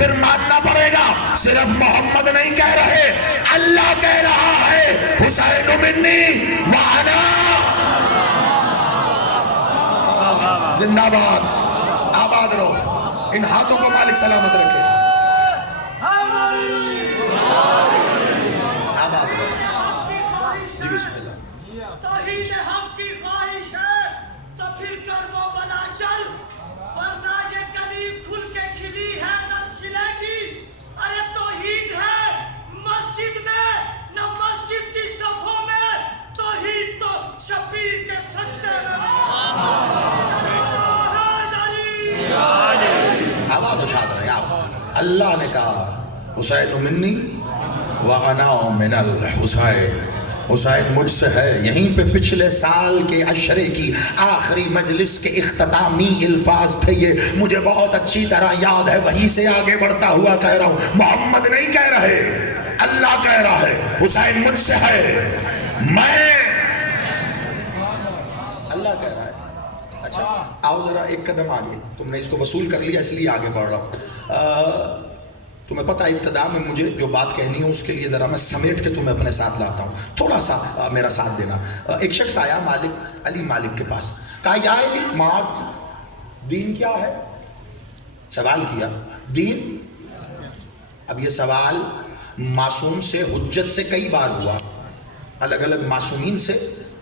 پھر ماننا پڑے گا صرف محمد نہیں کہہ رہے، اللہ کہہ رہا ہے حسین منی وانا۔ زندہ باد، آباد رہو، ان ہاتھوں کو مالک سلامت رکھے، آباد رہو۔ جی بسم اللہ۔ توحید حق کی خواہش ہے تو پھر کر وہ بلا چل، ورنہ یہ کلی کھل کے کھلی ہے نہ کھلے گی۔ ارے توحید ہے مسجد میں نہ مسجد کی صفوں میں، توحید تو شبیر کے سجدے میں۔ آواز اٹھا رہے ہیں آپ۔ اللہ نے کہا حسین منی وانا من الحسین، حسین مجھ سے ہے۔ یہیں پہ پچھلے سال کے عشرے کی آخری مجلس کے اختتامی الفاظ تھے یہ، مجھے بہت اچھی طرح یاد ہے۔ وہیں سے آگے بڑھتا ہوا کہہ رہا ہوں، محمد نہیں کہہ رہے، اللہ کہہ رہا ہے حسین مجھ سے ہے، میں اللہ کہہ رہا ہے۔ اچھا آؤ ذرا ایک قدم آگے، تم نے اس کو وصول کر لیا اس لیے آگے بڑھ رہا ہوں۔ تمہیں پتہ ابتدا میں مجھے جو بات کہنی ہے اس کے لیے ذرا میں سمیٹ کے تمہیں اپنے ساتھ لاتا ہوں، تھوڑا سا میرا ساتھ دینا۔ ایک شخص آیا علی مالک کے پاس، کہا یا علی معاذ دین کیا ہے؟ سوال کیا دین۔ اب یہ سوال معصوم سے حجت سے کئی بار ہوا، الگ الگ معصومین سے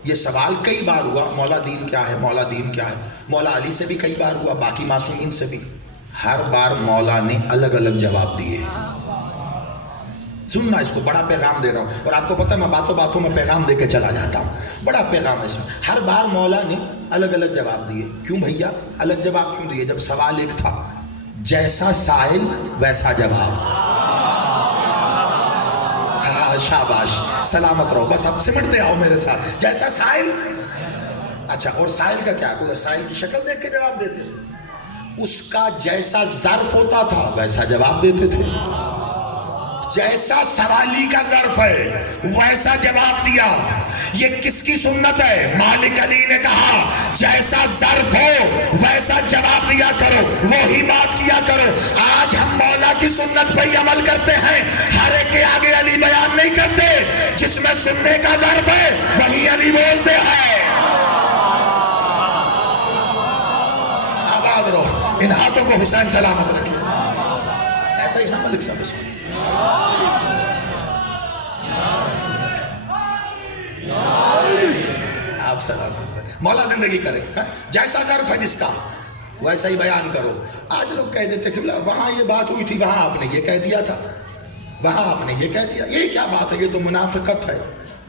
یہ سوال کئی بار ہوا، مولا دین کیا ہے، مولا دین کیا ہے۔ مولا علی سے بھی کئی بار ہوا، باقی معصومین سے بھی۔ ہر بار مولا نے الگ الگ جواب دیے۔ سننا، اس کو بڑا پیغام دے رہا ہوں، اور آپ کو پتہ ہے میں باتوں باتوں میں پیغام دے کے چلا جاتا ہوں، بڑا پیغام ہے اس میں۔ ہر بار مولا نے الگ الگ جواب دیے۔ کیوں بھیا الگ جواب کیوں دیے؟ جب سوال ایک تھا، جیسا سائل ویسا جواب۔ شاباش، سلامت رہو، بس اب سمٹتے آؤ میرے ساتھ۔ جیسا سائل، اچھا اور سائل کا کیا؟ کوئی سائل کی شکل دیکھ کے جواب دیتے؟ اس کا جیسا ظرف ہوتا تھا ویسا جواب دیتے تھے۔ جیسا سوالی کا ظرف ہے ویسا جواب دیا۔ یہ کس کی سنت ہے؟ مالک علی نے کہا جیسا ظرف ہو ویسا جواب دیا کرو، وہی بات کیا کرو۔ آج ہم مولا کی سنت پہ ہی عمل کرتے ہیں، ہر ایک کے آگے علی بیان نہیں کرتے، جس میں سننے کا ظرف ہے وہی علی بولتے ہیں۔ آباد رہو، ان ہاتھوں کو حسین سلامت رکھے۔ ایسا ہی نا ملک صاحب؟ اس میں آپ سلامت رکھے، مولا زندگی کرے۔ جیسا ظرف ہے جس کا ویسا ہی بیان کرو۔ آج لوگ کہہ دیتے کہ وہاں یہ بات ہوئی تھی، وہاں آپ نے یہ کہہ دیا تھا، وہاں آپ نے یہ کہہ دیا، یہ کیا بات ہے؟ یہ تو منافقت ہے۔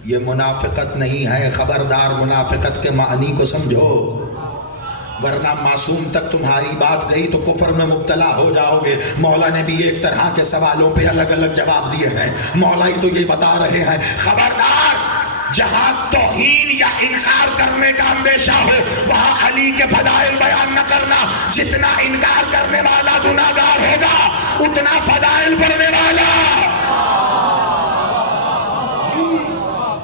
یہ منافقت نہیں ہے، خبردار منافقت کے معنی کو سمجھو، ورنہ معصوم تک تمہاری بات گئی تو کفر میں مبتلا ہو جاؤ گے۔ مولا نے بھی ایک طرح کے سوالوں پہ الگ الگ جواب دیے ہیں۔ مولا ہی تو یہ بتا رہے ہیں، خبردار جہاں توہین یا انکار کرنے کا اندیشہ ہو وہاں علی کے فضائل بیان نہ کرنا۔ جتنا انکار کرنے والا گناہگار ہوگا اتنا فضائل پڑھنے والا۔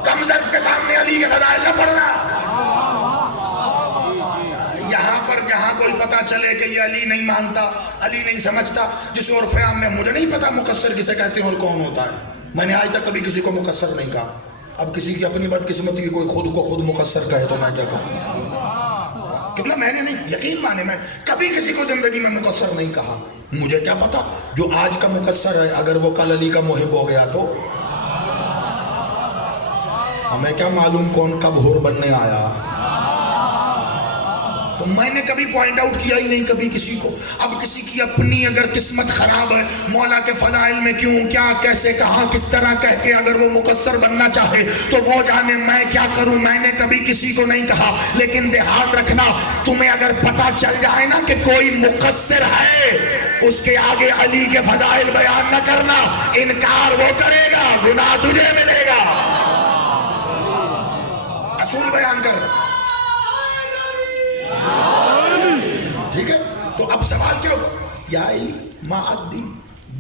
کم ظرف کے سامنے علی کے فضائل نہ پڑھنا۔ یہاں پر جہاں کوئی پتا چلے کہ یہ علی نہیں مانتا، علی نہیں سمجھتا، جس عرف عام میں مجھے نہیں پتا مقصر کسے کہتے ہیں اور کون ہوتا ہے، میں نے آج تک کبھی کسی کو مقصر نہیں کہا۔ اب کسی کی اپنی بدقسمتی کی کوئی خود کو خود مقصر کہے تو میں کیا کہوں؟ کیونکہ میں نے نہیں، یقین مانے میں کبھی کسی کو زندگی میں مقصر نہیں کہا۔ مجھے کیا پتا جو آج کا مقصر ہے اگر وہ کل علی کا محب ہو گیا تو ہمیں کیا معلوم کون کب حور بننے آیا۔ تو میں نے کبھی پوائنٹ آؤٹ کیا ہی نہیں کبھی کسی کو۔ اب کسی کی اپنی اگر قسمت خراب ہے، مولا کے فضائل میں کیوں، کیا، کیسے، کہاں، کس طرح کہہ کے اگر وہ مقصر بننا چاہے تو وہ جانے، میں کیا کروں؟ میں نے کبھی کسی کو نہیں کہا۔ لیکن دھیان رکھنا، تمہیں اگر پتا چل جائے نا کہ کوئی مقصر ہے، اس کے آگے علی کے فضائل بیان نہ کرنا، انکار وہ کرے گا، گناہ تجھے ملے گا۔ اصول بیان کر، ٹھیک ہے؟ تو اب سوال کیوں؟ یا علی ما الدین،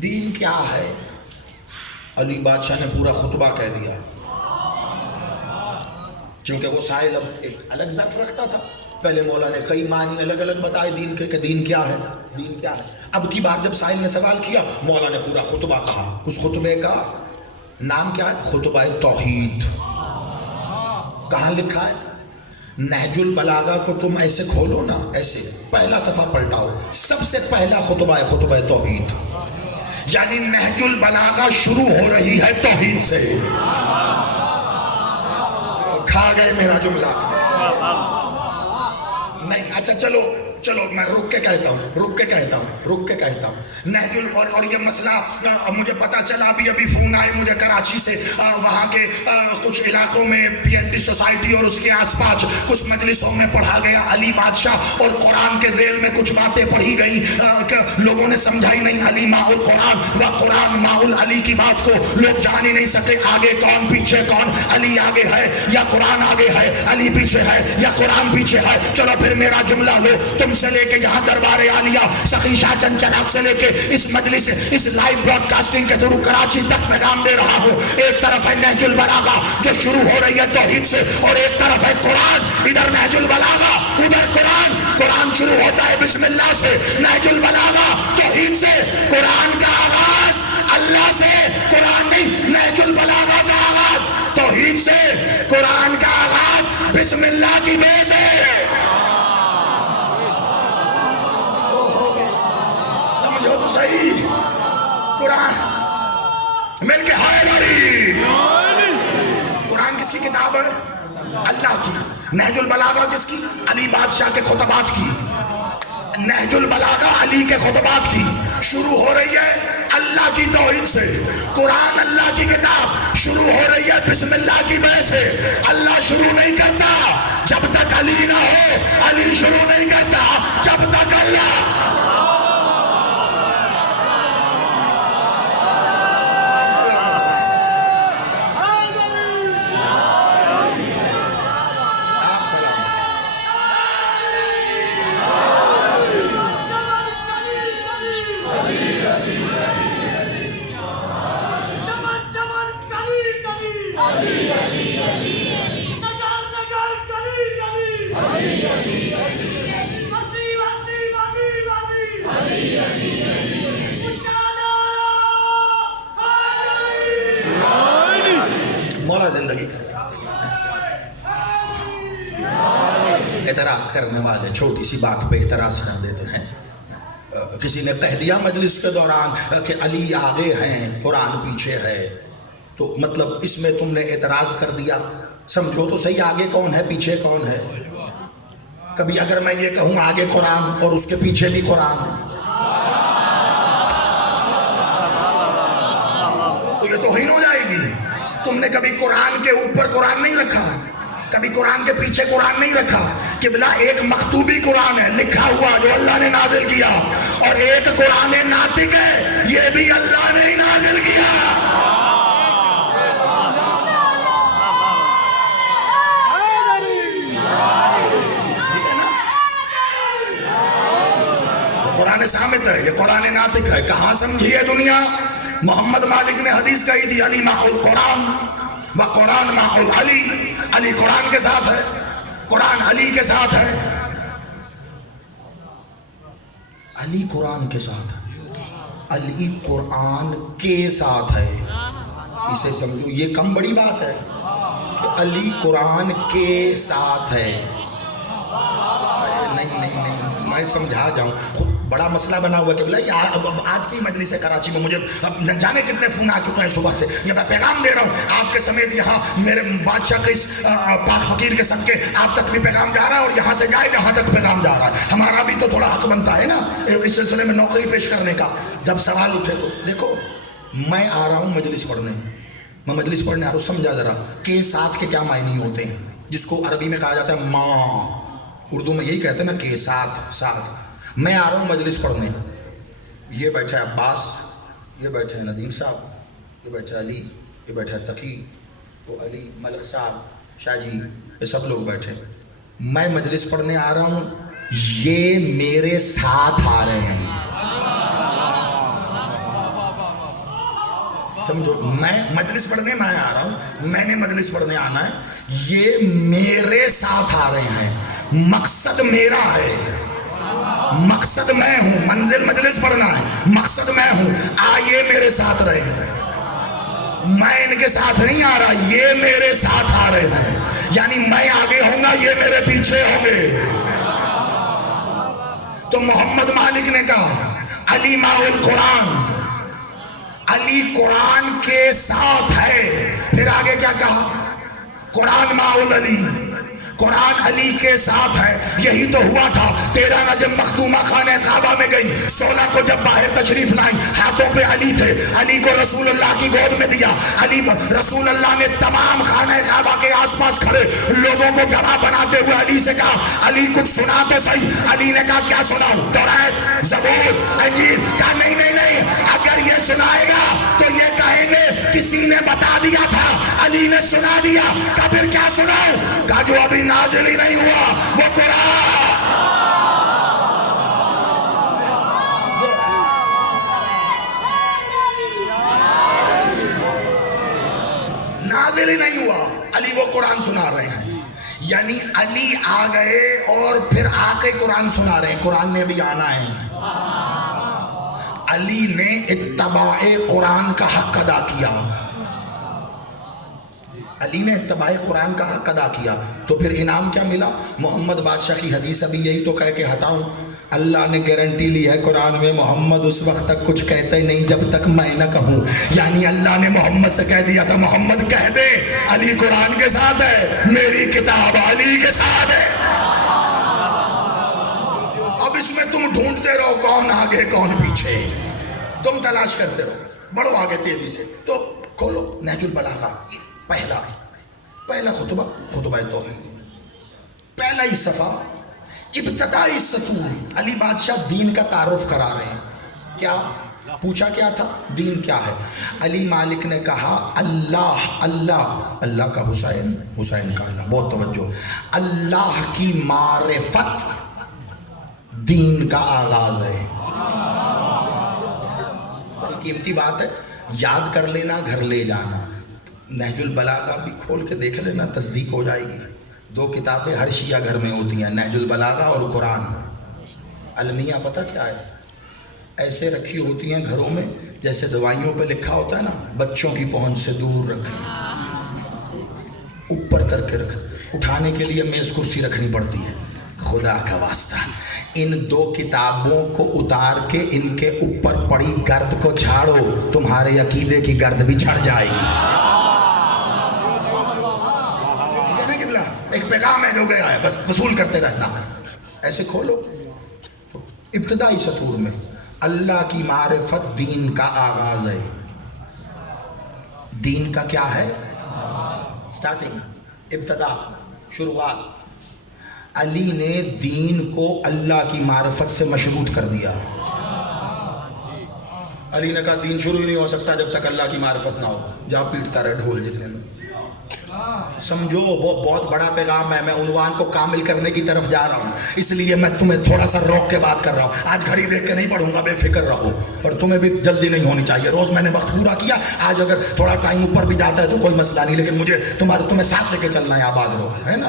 دین کیا ہے؟ علی بادشاہ نے پورا خطبہ کہہ دیا، کیونکہ وہ سائل اب ایک الگ ظرف رکھتا تھا۔ پہلے مولا نے کئی معنی الگ الگ بتائے دین کے کہ دین کیا ہے، دین کیا ہے۔ اب کی بار جب سائل نے سوال کیا مولا نے پورا خطبہ کہا. اس خطبے کا نام کیا ہے؟ خطبہ توحید. کہاں لکھا ہے؟ نہج البلاغہ کو تم ایسے کھولو نا، ایسے پہلا صفحہ پلٹاؤ، سب سے پہلا خطبہ ہے خطبہ توحید. یعنی نہج البلاغہ شروع ہو رہی ہے توحید سے. کھا گئے میرا جملہ؟ نہیں. اچھا چلو میں رک کے کہتا ہوں. نہج اور یہ مسئلہ مجھے پتا چلا ابھی فون آئے مجھے کراچی سے، وہاں کے کچھ علاقوں میں PNT سوسائٹی اور اس کے آس پاس کچھ مجلسوں میں پڑھا گیا علی بادشاہ، اور قرآن کے ذیل میں کچھ باتیں پڑھی گئی کہ لوگوں نے سمجھائی نہیں. علی ماء القرآن و قرآن ماء العلی کی بات کو لوگ جان ہی نہیں سکے. آگے کون پیچھے کون، علی آگے ہے یا قرآن آگے ہے، علی پیچھے ہے یا قرآن پیچھے ہے. چلو پھر میرا جملہ لو، تم سے لے کے یہاں دربار عالیہ سخی شاہ چند چراغ سے لے کے اس مجلس اس لائیو براڈ کاسٹنگ کے تھرو کراچی تک پیغام دے رہا ہوں. ایک طرف ہے نہج البلاغہ جو شروع ہو رہی ہے توحید سے، اور ایک طرف ہے قرآن. ادھر نہج البلاغہ ادھر قرآن شروع ہوتا ہے بسم اللہ سے، نہج البلاغہ توحید سے. قرآن کا آغاز اللہ سے، قرآن نہیں، نہج البلاغہ کا آغاز توحید سے، قرآن کا آغاز بسم اللہ کی بے سے. سمجھو تو صحیح. قرآن مل کے ہائے باری. قرآن کس کی کتاب ہے؟ اللہ کی. نہج البلاغہ کس کی؟ علی بادشاہ کے خطبات کی. نہج البلاغہ علی کے خطبات کی. شروع ہو رہی ہے اللہ کی توحید سے. قرآن اللہ کی کتاب شروع ہو رہی ہے بسم اللہ کی بے سے. اللہ شروع نہیں کرتا جب تک علی نہ ہو، علی شروع نہیں کرتا جب تک اللہ. مولا زندگی اعتراض کرنے والے چھوٹی سی بات پہ اعتراض کر دیتے ہیں. کسی نے کہہ دیا مجلس کے دوران کہ علی آگے ہیں قرآن پیچھے ہے، تو مطلب اس میں تم نے اعتراض کر دیا. سمجھو تو صحیح، آگے کون ہے پیچھے کون ہے. کبھی اگر میں یہ کہوں آگے قرآن اور اس کے پیچھے بھی قرآن، تو یہ توہین ہو جائے گی. تم نے کبھی قرآن کے اوپر قرآن نہیں رکھا، کبھی قرآن کے پیچھے قرآن نہیں رکھا. قبلہ ایک مکتوبی قرآن ہے لکھا ہوا جو اللہ نے نازل کیا، اور ایک قرآن ناطق ہے یہ بھی اللہ نے ہی نازل کیا. قرآن سامت ہے، یہ قرآن ناطق ہے. کہاں سمجھی ہے دنیا؟ محمد مالک نے حدیث کہی تھی علی ماء القرآن و قرآن ماء العلی. علی قرآن کے ساتھ ہے، قرآن علی کے ساتھ ہے. علی قرآن کے ساتھ ہے، علی قرآن کے ساتھ ہے. اسے سمجھو، یہ کم بڑی بات ہے کہ علی قرآن کے ساتھ ہے. نہیں میں سمجھا جاؤں. بڑا مسئلہ بنا ہوا کہ آج کی مجلس کراچی میں مجھے جانے کتنے فون آ چکے ہیں صبح سے. یہ میں پیغام دے رہا ہوں آپ کے سمیت، یہاں میرے بادشاہ کے اس پاک فقیر کے صدقے آپ تک بھی پیغام جا رہا ہے، اور یہاں سے جائے جہاں تک پیغام جا رہا ہے. ہمارا بھی تو تھوڑا حق بنتا ہے نا اس سلسلے میں نوکری پیش کرنے کا. جب سوال اٹھے تو دیکھو، میں آ رہا ہوں مجلس پڑھنے، میں مجلس پڑھنے آ رہا ہوں. سمجھا ذرا کے ساتھ کے کیا معنی ہوتے ہیں، جس کو عربی میں کہا جاتا ہے ماں، اردو میں یہی کہتے ہیں نا کے ساتھ. میں آ رہا ہوں مجلس پڑھنے، یہ بیٹھا ہے عباس، یہ بیٹھے ہیں ندیم صاحب، یہ بیٹھا علی، یہ بیٹھا تقی، وہ علی ملک صاحب، شاہ جی، یہ سب لوگ بیٹھے. میں مجلس پڑھنے آ رہا ہوں، یہ میرے ساتھ آ رہے ہیں. سمجھو، میں مجلس پڑھنے میں آ رہا ہوں، میں نے مجلس پڑھنے آنا ہے، یہ میرے ساتھ آ رہے ہیں، مقصد میرا ہے. مقصد میں ہوں، منزل مجلس پڑھنا ہے، مقصد میں ہوں، آئیے میرے ساتھ رہے، میں ان کے ساتھ نہیں آ رہا، یہ میرے ساتھ آ رہے ہیں، یعنی میں آگے ہوں گا، یہ میرے پیچھے ہوں گے۔ تو محمد مالک نے کہا علی مع القرآن، علی قرآن کے ساتھ ہے۔ پھر آگے کیا کہا؟ قرآن مع العلی، قرآن علی کے ساتھ ہے۔ یہی تو ہوا تھا 13 جب مخدومہ خانہ کعبہ میں گئی، 16 کو جب باہر تشریف لائی، ہاتھوں پہ علی تھے، علی کو رسول اللہ کی گود میں دیا، علی رسول اللہ نے تمام خانہ کعبہ کے آس پاس کھڑے لوگوں کو گواہ بناتے ہوئے علی سے کہا علی کچھ سنا تو صحیح۔ علی نے کہا کیا سناؤں؟ تورات، زبور، انجیل؟ کہا نہیں نہیں نہیں، اگر یہ سنائے گا تو یہ کہیں گے کسی نے بتا دیا تھا، علی نے سنا دیا۔ کہا پھر کیا سناؤں؟ کہا جو ابھی نازل ہی نہیں ہوا وہ قرآن، نازل ہی نہیں ہوا، علی وہ قرآن سنا رہے ہیں۔ یعنی علی آ گئے اور پھر آ کے قرآن سنا رہے ہیں، قرآن نے بھی آنا ہے۔ علی نے اتباع قرآن کا حق ادا کیا، علی نے اتباع قرآن کا حق ادا کیا، تو پھر انعام کیا ملا؟ محمد بادشاہ کی حدیث ابھی یہی تو کہہ کے ہٹاؤں، اللہ نے گارنٹی لی ہے قرآن میں محمد اس وقت تک کچھ کہتے نہیں جب تک میں نہ کہوں۔ یعنی اللہ نے محمد سے کہہ دیا تھا محمد کہہ دے علی قرآن کے ساتھ ہے، میری کتاب علی کے ساتھ ہے۔ اب اس میں تم ڈھونڈتے رہو کون آگے کون پیچھے، تم تلاش کرتے رہو، بڑھو آگے تیزی سے۔ تو کھولو نہج البلاغہ، پہلا خطبہ، خطبہ توحید، پہلا ہی صفحہ، ابتدائی سطور۔ علی بادشاہ دین کا تعارف کرا رہے ہیں۔ کیا پوچھا؟ کیا تھا دین کیا ہے؟ علی مالک نے کہا اللہ، اللہ، اللہ کا حسین، حسین کا اللہ، بہت توجہ، اللہ کی معرفت دین کا آغاز ہے۔ قیمتی بات ہے، یاد کر لینا، گھر لے جانا۔ نہج البلاغہ بھی کھول کے دیکھ لینا، تصدیق ہو جائے گی۔ 2 کتابیں ہر شیعہ گھر میں ہوتی ہیں، نہج البلاغہ اور قرآن۔ المیہ پتہ کیا ہے؟ ایسے رکھی ہوتی ہیں گھروں میں جیسے دوائیوں پہ لکھا ہوتا ہے نا، بچوں کی پہنچ سے دور رکھیں، اوپر کر کے رکھ، اٹھانے کے لیے میز کرسی رکھنی پڑتی ہے۔ خدا کا واسطہ ان 2 کتابوں کو اتار کے ان کے اوپر پڑی گرد کو جھاڑو، تمہارے عقیدے کی گرد بھی جھڑ جائے گی۔ ایک پیغام ہے جو گیا ہے، بس وصول کرتے رہنا۔ ایسے کھولو، ابتدائی سطور میں اللہ کی معرفت دین کا آغاز ہے۔ دین کا کیا ہے؟ سٹارٹنگ، ابتدا، شروعات۔ علی نے دین کو اللہ کی معرفت سے مشروط کر دیا۔ علی نے کہا دین شروع ہی نہیں ہو سکتا جب تک اللہ کی معرفت نہ ہو۔ جا پیٹتا رہے ڈھول جتنے میں، سمجھو وہ بہت بڑا پیغام ہے۔ میں عنوان کو کامل کرنے کی طرف جا رہا ہوں، اس لیے میں تمہیں تھوڑا سا روک کے بات کر رہا ہوں۔ آج گھڑی دیکھ کے نہیں پڑھوں گا، بے فکر رہو، اور تمہیں بھی جلدی نہیں ہونی چاہیے۔ روز میں نے وقت پورا کیا، آج اگر تھوڑا ٹائم اوپر بھی جاتا ہے تو کوئی مسئلہ نہیں، لیکن مجھے تمہیں ساتھ لے کے چلنا ہے۔ آباد رہو، ہے نا؟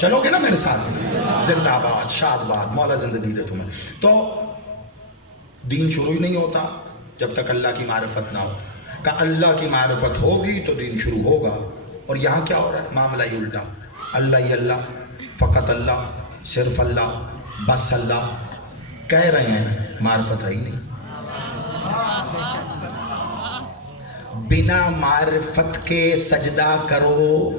چلو گے نا میرے ساتھ؟ زندہ آباد، شاد باد، مولا زندگی دے تمہیں۔ تو دین شروع ہی نہیں ہوتا جب تک اللہ کی معرفت نہ ہو۔ کہ اللہ کی معرفت ہوگی تو دین شروع ہوگا۔ اور یہاں کیا ہو رہا ہے؟ معاملہ ہی الٹا، اللہ ہی اللہ، فقط اللہ، صرف اللہ، بس اللہ کہہ رہے ہیں، معرفت ہے ہی نہیں۔ بنا معرفت کے سجدہ کرو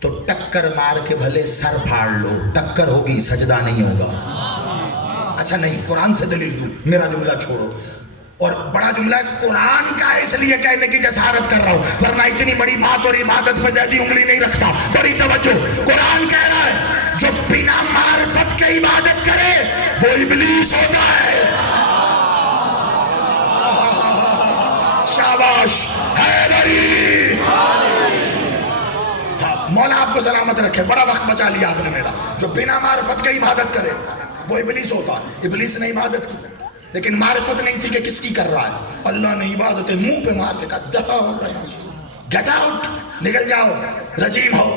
تو ٹکر مار کے بھلے سر پھاڑ لو، ٹکر ہوگی، سجدہ نہیں ہوگا۔ اچھا نہیں، قرآن سے دلیل دوں، میرا جملہ چھوڑو۔ اور بڑا جملہ ہے، قرآن کا اس لیے کہنے کی جسارت کر رہا ہوں، ورنہ اتنی بڑی بات اور عبادت پہ زیادہ انگلی نہیں رکھتا۔ بڑی توجہ، قرآن کہہ رہا ہے جو بنا معرفت کے عبادت کرے وہ ابلیس ہوتا ہے۔ شاباش حیدری، مولا آپ کو سلامت رکھے، بڑا وقت بچا لیا آپ نے میرا۔ جو بنا معرفت کے عبادت کرے وہ ابلیس ہوتا ہے۔ ابلیس نے عبادت کی لیکن معرفت نہیں تھی کہ کس کی کر رہا ہے۔ اللہ نے عبادتیں منہ پہ مار کے کہا دفع ہو گیا، گیٹ آؤٹ، نکل جاؤ، رجیم ہو،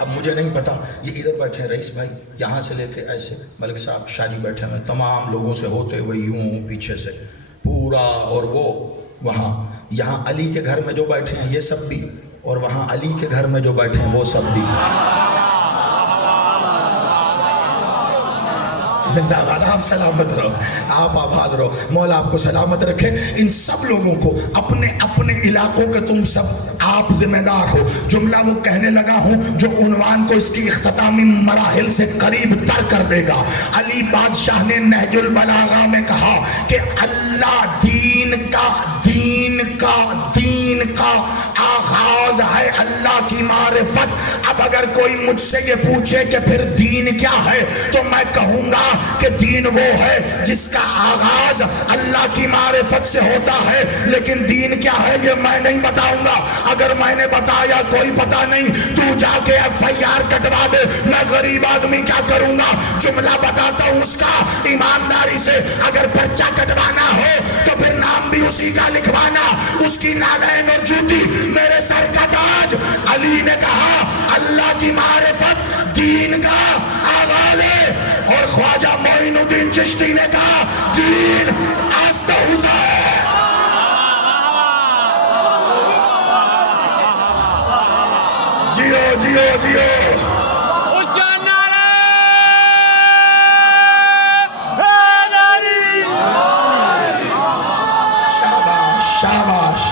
اب مجھے نہیں پتا یہ ادھر بیٹھے ہیں رئیس بھائی، یہاں سے لے کے ایسے ملک صاحب شاہ جی بیٹھے ہیں، تمام لوگوں سے ہوتے ہوئے یوں پیچھے سے پورا، اور وہ وہاں یہاں علی کے گھر میں جو بیٹھے ہیں یہ سب بھی، اور وہاں علی کے گھر میں جو بیٹھے ہیں وہ سب بھی۔ زندہ باد، آپ سلامت رہو، آپ آباد رہو، مولا آپ کو سلامت رکھے۔ ان سب لوگوں کو اپنے اپنے علاقوں کے تم سب آپ ذمہ دار ہو۔ جملہ وہ کہنے لگا ہوں جو عنوان کو اس کی اختتامی مراحل سے قریب تر کر دے گا۔ علی بادشاہ نے نہج البلاغہ میں کہا کہ اللہ دین کا آغاز ہے اللہ کی معرفت۔ اب اگر کوئی مجھ سے یہ پوچھے کہ پھر دین کیا ہے تو میں کہوں گا کہ دین وہ ہے جس کا آغاز اللہ کی معرفت سے ہوتا ہے، لیکن دین کیا ہے یہ میں نہیں بتاؤں گا۔ اگر میں نے بتایا کوئی پتہ نہیں، تو جا کے FIR کٹوا دے، میں غریب آدمی کیا کروں گا۔ جملہ بتاتا ہوں اس کا ایمانداری سے، اگر پرچہ کٹوانا ہو تو پھر نام بھی اسی کا لکھوانا، اس کی نالین اور جوتی میرے سر کا تاج۔ علی نے کہا اللہ کی معرفت دین کا آغاز ہے، اور خواجہ معین الدین چشتی نے کہا دین است حسین۔ جیو جیو جیو، شاباش شاباش۔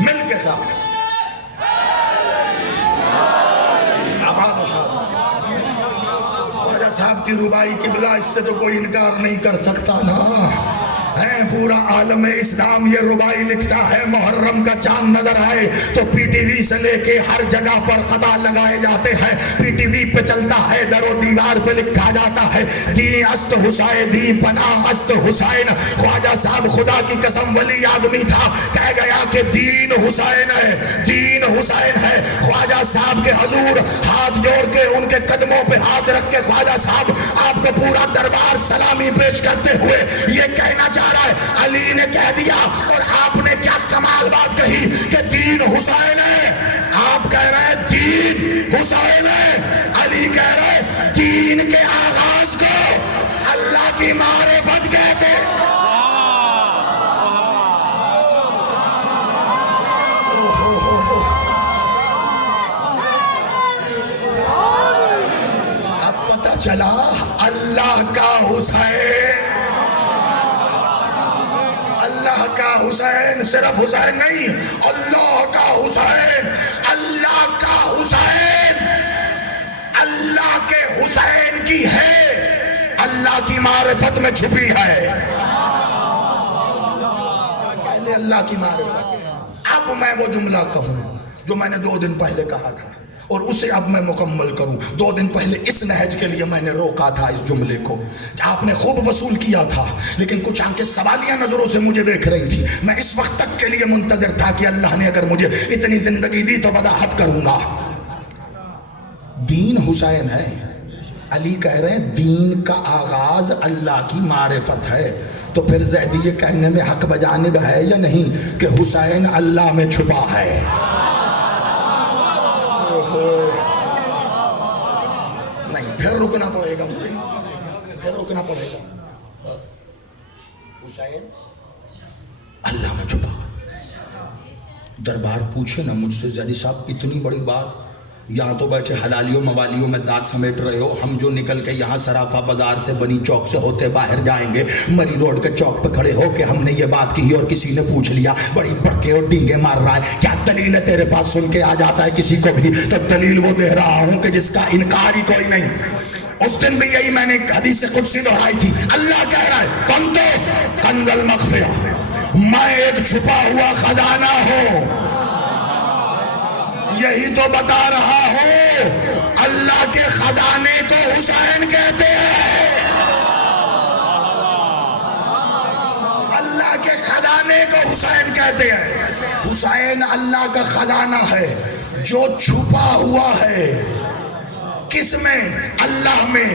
مل کے سامنے آباد و شاد۔ خواجہ صاحب کی ربائی قبلہ، اس سے تو کوئی انکار نہیں کر سکتا نا۔ پورا عالم اسلام یہ ربائی لکھتا ہے، محرم کا چاند نظر آئے تو PTV سے لے کے ہر جگہ پر قطع لگائے جاتے ہیں، PTV پہ چلتا ہے، در و دیوار پہ لکھا جاتا ہے دین است حسین، دین پناہ است حسین۔ خواجہ صاحب خدا کی قسم ولی آدمی تھا، کہہ گیا کہ دین حسین ہے، دین حسین ہے۔ خواجہ صاحب کے حضور ہاتھ جوڑ کے ان کے قدموں پہ ہاتھ رکھ کے خواجہ صاحب آپ کو پورا دربار سلامی پیش کرتے ہوئے یہ کہنا چاہ رہا ہے علی نے کہہ دیا، اور آپ نے کیا کمال بات کہی کہ دین حسین ہے۔ آپ کہہ رہے ہیں دین حسین ہے، علی کہہ رہے ہیں دین کے آغاز کو اللہ کی معرفت کہتے ہیں۔ اب پتہ چلا اللہ کا حسین، اللہ کا حسین، صرف حسین نہیں، اللہ کا حسین، اللہ کا حسین، اللہ کے حسین کی ہے، اللہ کی معرفت میں چھپی ہے۔ پہلے اللہ کی معرفت، اب میں وہ جملہ کہوں جو میں نے 2 دن پہلے کہا تھا، اور اسے اب میں مکمل کروں۔ 2 دن پہلے اس نہج کے لیے میں نے روکا تھا اس جملے کو، آپ نے خوب وصول کیا تھا، لیکن کچھ آنکھیں سوالیہ نظروں سے مجھے دیکھ رہی تھی۔ میں اس وقت تک کے لیے منتظر تھا کہ اللہ نے اگر مجھے اتنی زندگی دی تو وضاحت کروں گا۔ دین حسین ہے، علی کہہ رہے ہیں دین کا آغاز اللہ کی معرفت ہے، تو پھر زیدی یہ کہنے میں حق بجانب ہے یا نہیں کہ حسین اللہ میں چھپا ہے؟ نہیں، پھر رکنا پڑے گا مجھے، پھر رکنا پڑے گا۔ حسین اللہ میں چھپا۔ دربار پوچھے نا مجھ سے زیدی صاحب اتنی بڑی بات، یہاں تو بیٹھے حلالیوں موالیوں میں دانت سمیٹ رہے ہو، ہم جو نکل کے یہاں سرافہ بازار سے بنی چوک سے ہوتے باہر جائیں گے، مری روڈ کے چوک پہ کھڑے ہو کہ ہم نے یہ بات کی اور کسی نے پوچھ لیا، بڑی بڑکے اور ڈینگے مار رہا ہے، کیا دلیل ہے تیرے پاس؟ سن کے آ جاتا ہے کسی کو بھی تو دلیل وہ دے رہا ہوں کہ جس کا انکار ہی کوئی نہیں۔ اس دن بھی یہی میں نے حدیث قدسی دہرائی تھی، اللہ کہہ رہا ہے کن تو کنز المخفیہ، میں ایک چھپا ہوا خزانہ ہوں، یہی تو بتا رہا ہوں۔ اللہ کے خزانے کو حسین کہتے ہیں، اللہ کے خزانے کو حسین کہتے ہیں۔ حسین اللہ کا خزانہ ہے جو چھپا ہوا ہے، کس میں؟ اللہ میں۔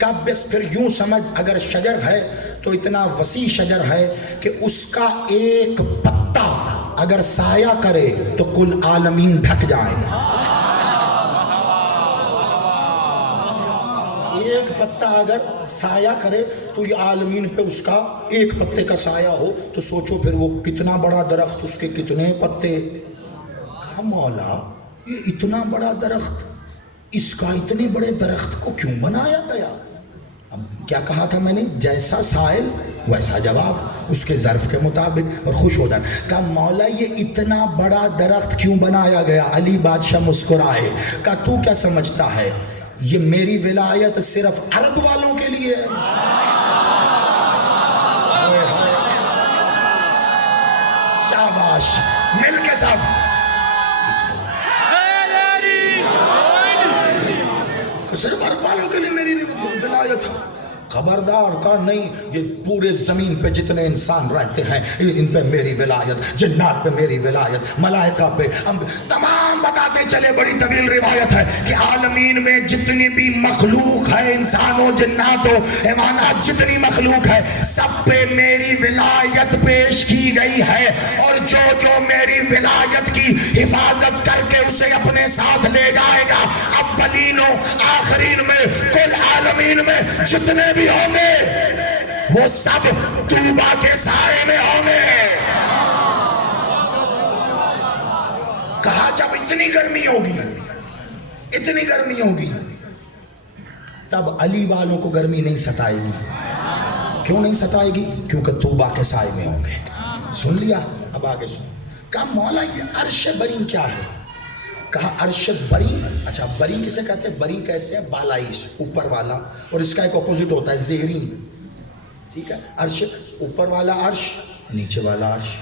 کا بس پھر یوں سمجھ اگر شجر ہے تو اتنا وسیع شجر ہے کہ اس کا ایک پتا اگر سایہ کرے تو کل عالمین ڈھک جائیں. ایک پتا اگر سایہ کرے تو یہ عالمین پہ اس کا ایک پتے کا سایہ ہو تو سوچو پھر وہ کتنا بڑا درخت, اس کے کتنے پتے. کہا مولا یہ اتنا بڑا درخت, اس کا اتنے بڑے درخت کو کیوں بنایا گیا؟ اب کیا کہا تھا میں نے, جیسا سائل ویسا جواب, اس کے ظرف کے مطابق, اور خوش ہو جائے. کہا مولا یہ اتنا بڑا درخت کیوں بنایا گیا؟ علی بادشاہ مسکرائے. کہا تو کیا سمجھتا ہے یہ میری ولایت صرف عرب والوں کے لیے ہے؟ شاباش, مل کے سب صرف عرب والوں کے لیے میری ولایت ہے. خبردار. کہا نہیں, یہ پورے زمین پہ جتنے انسان رہتے ہیں ان پہ میری ولایت, جنات پہ میری ولایت, ملائکہ پہ, ہم تمام بتاتے چلے. بڑی طویل روایت ہے کہ عالمین میں جتنی بھی مخلوق ہے, انسانوں, جناتوں, حیوانات, جتنی مخلوق ہے, سب پہ میری ولایت پیش کی گئی ہے. اور جو جو میری ولایت کی حفاظت کر کے اسے اپنے ساتھ لے جائے گا, اولین و آخرین میں, کل عالمین میں جتنے بھی ہوں گے وہ سب طوبا کے سائے میں ہوں گے. کہا جب اتنی گرمی ہوگی, اتنی گرمی ہوگی, تب علی والوں کو گرمی نہیں ستائے گی. کیوں نہیں ستائے گی؟ کیونکہ طوبا کے سائے میں ہوں گے. سن لیا؟ اب آگے سن. کہا مولا یہ عرش بری کیا ہے؟ کہا عرش بری, اچھا بری کسے کہتے ہیں؟ بری کہتے ہیں بالائی, اوپر والا, اور اس کا ایک اپوزٹ ہوتا ہے زیرین. ٹھیک ہے, عرش اوپر والا عرش, نیچے والا عرش.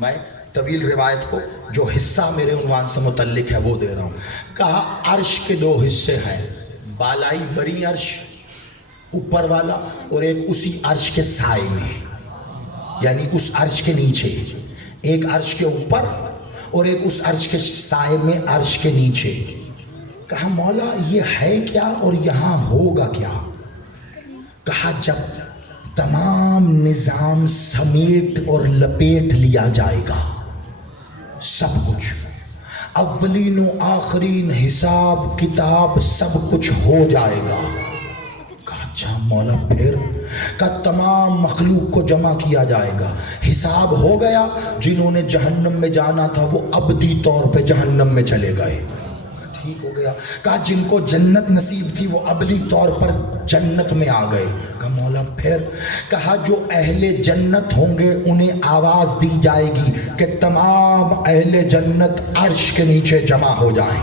میں طویل روایت کو جو حصہ میرے عنوان سے متعلق ہے وہ دے رہا ہوں. کہا عرش کے دو حصے ہیں, بالائی بری عرش اوپر والا, اور ایک اسی عرش کے سائے میں, یعنی اس عرش کے نیچے. ایک عرش کے اوپر اور ایک اس عرش کے سائے میں, عرش کے نیچے. کہا مولا یہ ہے کیا اور یہاں ہوگا کیا؟ کہا جب تمام نظام سمیٹ اور لپیٹ لیا جائے گا, سب کچھ, اولین و آخرین, حساب کتاب سب کچھ ہو جائے گا. کہا اچھا مولا پھر؟ کا تمام مخلوق کو جمع کیا جائے گا, حساب ہو گیا, جنہوں نے جہنم میں جانا تھا وہ ابدی طور پہ جہنم میں چلے گئے. ٹھیک ہو گیا. کہا جن کو جنت نصیب تھی وہ ابدی طور پر جنت میں آ گئے. کہا مولا پھر؟ کہا جو اہل جنت ہوں گے انہیں آواز دی جائے گی کہ تمام اہل جنت عرش کے نیچے جمع ہو جائیں.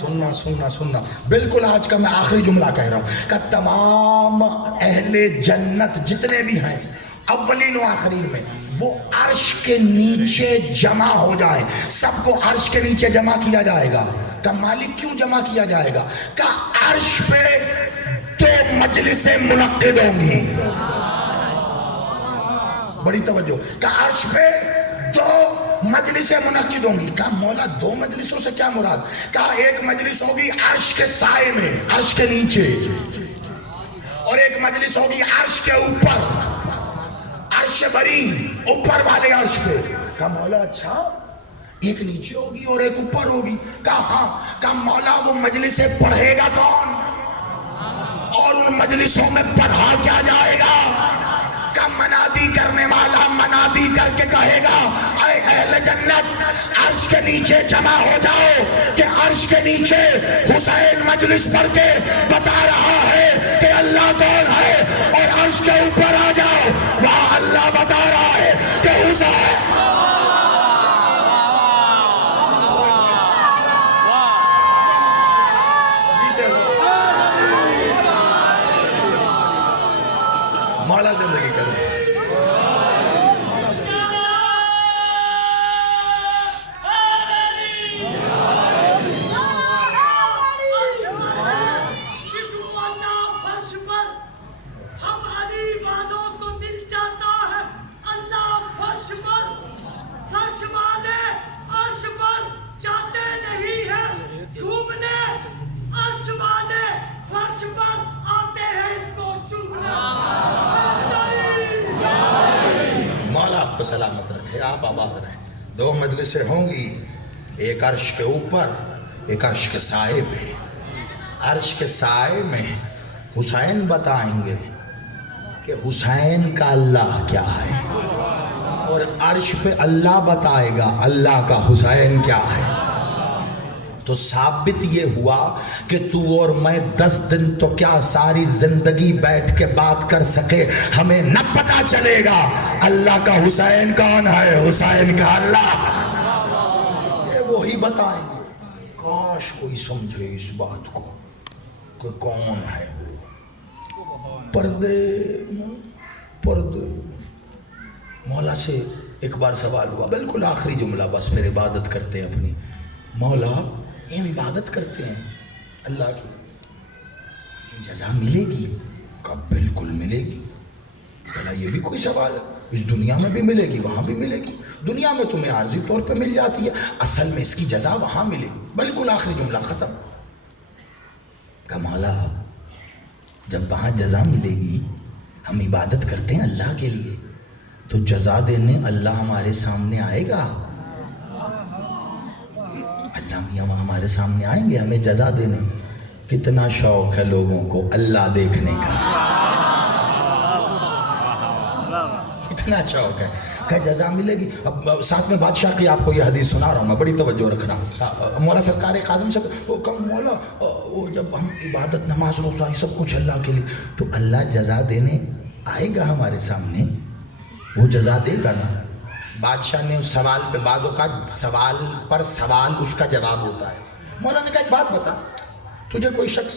سننا سننا سننا, بالکل آج کا میں آخری جملہ کہہ رہا ہوں کہ تمام اہل جنت جتنے بھی ہیں اولین و آخرین میں وہ عرش کے نیچے جمع ہو جائیں. سب کو عرش کے نیچے جمع کیا جائے گا. کہ مالک کیوں جمع کیا جائے گا؟ کہ عرش پہ دو مجلسیں منعقد ہوں گی. بڑی توجہ. کہ عرش پہ دو مجلسیں منعقد ہوں گی. کہا مولا دو مجلسوں سے کیا مراد؟ کہا ایک مجلس ہوگی عرش کے سائے میں, عرش کے نیچے, اور ایک مجلس ہوگی عرش کے اوپر, عرش بری, اوپر والے عرش پہ. کہا مولا اچھا, ایک نیچے ہوگی اور ایک اوپر ہوگی. کہا ہاں. کہا مولا وہ مجلسیں پڑھے گا کون اور ان مجلسوں میں پڑھا کیا جائے گا؟ کا منادی کرنے والا منادی کر کے کہے گا اے اہل جنت عرش کے نیچے جمع ہو جاؤ, کہ عرش کے نیچے حسین مجلس پڑھ کے بتا رہا ہے کہ اللہ کون ہے, اور عرش کے اوپر آ جاؤ, وہاں اللہ بتا رہا ہے کہ حسین. مولا زندگی کرے. ہم علی والوں کو مل جاتا ہے اللہ فرش پر, فرش والے عرش پر جاتے نہیں ہیں گھومنے, عرش والے آپ کو سلامت رکھے، آپ آباد رہیں۔ دو مجلسیں ہوں گی، ایک عرش کے اوپر، ایک عرش کے سائے میں۔ عرش کے سائے میں حسین بتائیں گے کہ حسین کا اللہ کیا ہے، اور عرش پہ اللہ بتائے گا اللہ کا حسین کیا ہے۔ تو ثابت یہ ہوا کہ تو اور میں 10 دن تو کیا ساری زندگی بیٹھ کے بات کر سکے، ہمیں نہ پتا چلے گا اللہ کا حسین کون ہے، حسین کا اللہ یہ وہی بتائیں گے۔ کاش کوئی سمجھے اس بات کو کہ کون ہے وہ۔ پردے مولا سے ایک بار سوال ہوا، بالکل آخری جملہ، بس پھر عبادت کرتے ہیں اپنی۔ مولا ہم عبادت کرتے ہیں اللہ کی، جزا ملے گی؟ کہا بالکل ملے گی۔ بھلا یہ بھی کوئی سوال ہے؟ اس دنیا میں بھی ملے گی، وہاں بھی ملے گی۔ دنیا میں تمہیں عارضی طور پہ مل جاتی ہے، اصل میں اس کی جزا وہاں ملے گی۔ بالکل آخری جملہ ختم۔ کہا مولا جب وہاں جزا ملے گی، ہم عبادت کرتے ہیں اللہ کے لیے، تو جزا دینے اللہ ہمارے سامنے آئے گا؟ اللہ میاں وہاں ہمارے سامنے آئیں گے ہمیں جزا دینے؟ کتنا شوق ہے لوگوں کو اللہ دیکھنے کا، کتنا شوق ہے کہ جزا ملے گی۔ اب ساتھ میں بادشاہ کی آپ کو یہ حدیث سنا رہا ہوں میں، بڑی توجہ رکھنا۔ مولا سرکار قاظم صاحب وہ کم مولا، وہ جب ہم عبادت نماز روزہ یہ سب کچھ اللہ کے لیے، تو اللہ جزا دینے آئے گا ہمارے سامنے، وہ جزا دے گا نا؟ بادشاہ نے اس سوال پہ، بعض اوقات سوال پر سوال اس کا جواب ہوتا ہے۔ مولا نے کہا ایک بات بتا، تجھے کوئی شخص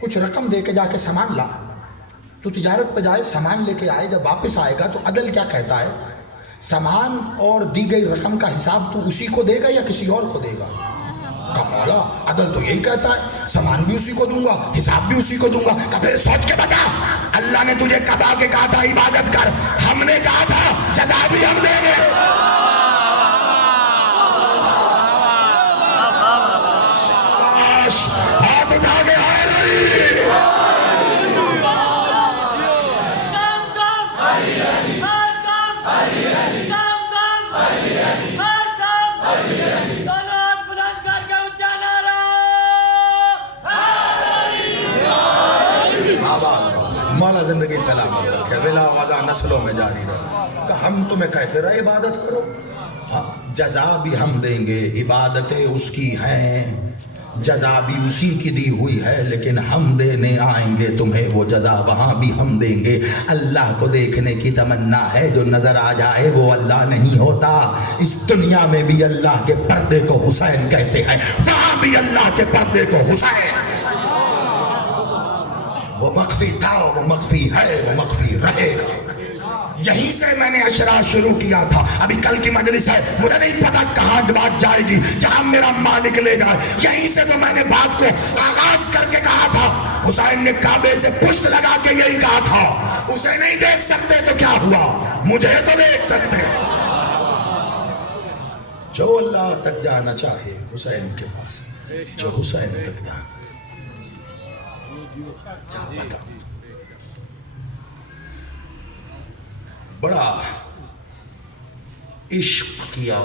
کچھ رقم دے کے جا کے سامان لا، تو تجارت پہ جائے سامان لے کے آئے، جب واپس آئے گا تو عدل کیا کہتا ہے؟ سامان اور دی گئی رقم کا حساب تو اسی کو دے گا یا کسی اور کو دے گا؟ کہا مولا عدل تو یہی کہتا ہے، سامان بھی اسی کو دوں گا، حساب بھی اسی کو دوں گا۔ کہا پھر سوچ کے بتا، اللہ نے تجھے کب آ کے کہا تھا عبادت کر؟ ہم نے کہا تھا جزا بھی ہم دیں گے۔ ہاتھ اٹھا کے آئے نہیں، مولا زندگی سلامت رکھے، بلا وضع نسلوں میں جاری رہے۔ کہ ہم تمہیں کہتے رہے عبادت کرو، جزا بھی ہم دیں گے، عبادتیں اس کی ہیں، جزا بھی اسی کی دی ہوئی ہے، لیکن ہم دینے آئیں گے تمہیں وہ جزا، وہاں بھی ہم دیں گے۔ اللہ کو دیکھنے کی تمنا ہے، جو نظر آ جائے وہ اللہ نہیں ہوتا۔ اس دنیا میں بھی اللہ کے پردے کو حسین کہتے ہیں، وہاں بھی اللہ کے پردے کو حسین۔ وہ مخفی تھا، وہ مخفی ہے، وہ مخفی رہے گا۔ یہیں سے میں نے اشرار شروع کیا تھا، ابھی کل کی مجلس ہے، مجھے نہیں پتا کہاں بات جائے گی، جہاں میرا مالک لے جائے۔ یہیں سے تو میں نے بات کو آغاز کر کے کہا تھا، حسین نے کعبے سے پشت لگا کے یہی کہا تھا، اسے نہیں دیکھ سکتے تو کیا ہوا، مجھے تو دیکھ سکتے۔ جو اللہ تک جانا چاہے حسین کے پاس، جو حسین تک جانا بتا۔ بڑا عشق کیا